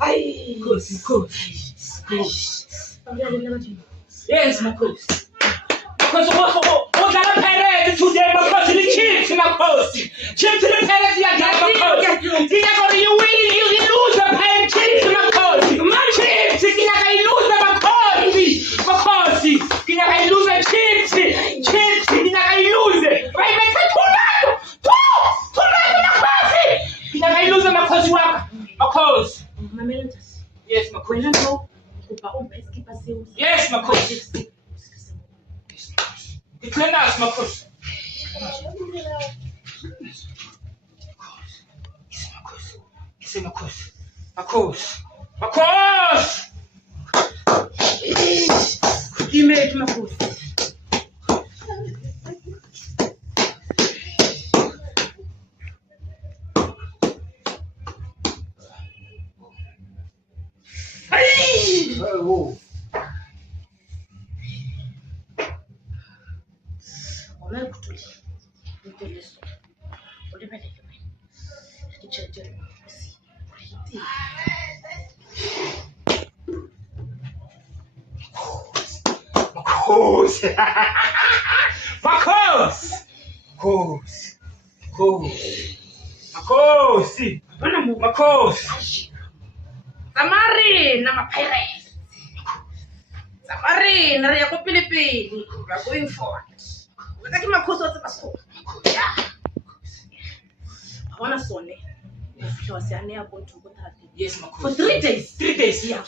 Ay, Makosi. Yes, Makosi. Because what got a parade today, Makosi, the chips, Makosi. Chips to the parade, you got Makosi. You win, you lose the parade, chips, Makosi. Chips, you lose the Makosi. Makosi, you lose the chips. Chips, you lose it. Right, make it Makosi. You lose the Makosi. Makosi. Yes, Makosi. Yes, Makosi. Declare us, Makosi. Yes, Makosi. Makosi. Give me it, Makosi. Whoa. Makosi. Samarina ma-pirates. Samarina re ya go Philippines. We are going forward. We ka ke Makosi wa tseba so. Yeah. I want to sone. Yes, Makosi. For 3 days. 3 days. Yeah.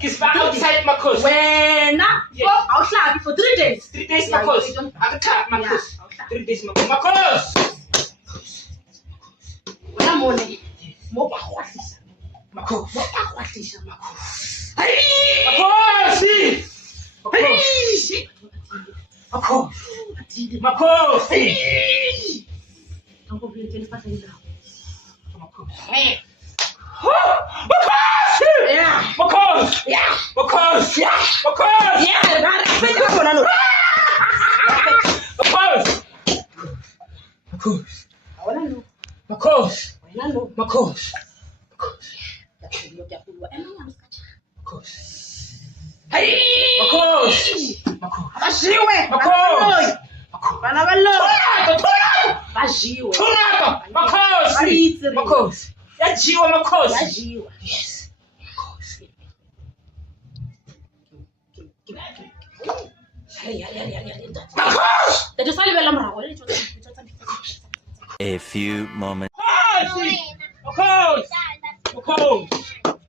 Kiss back outside, Makosi. When outside for 3 days. 3 days, Makosi. At the top, Makosi. 3 days, Makosi. Makosi. Wena mone. Mo ba go atlisa. Makosi. Mo ba go atlisa Makosi. Makosi. Makosi. Makosi. Don't go be telling Makosi. Makosi. Yeah. Makosi. Yeah. Makosi. Yeah. Makosi. Yeah. Makosi. Makosi. Makosi. Yes. A few moments. Makosi.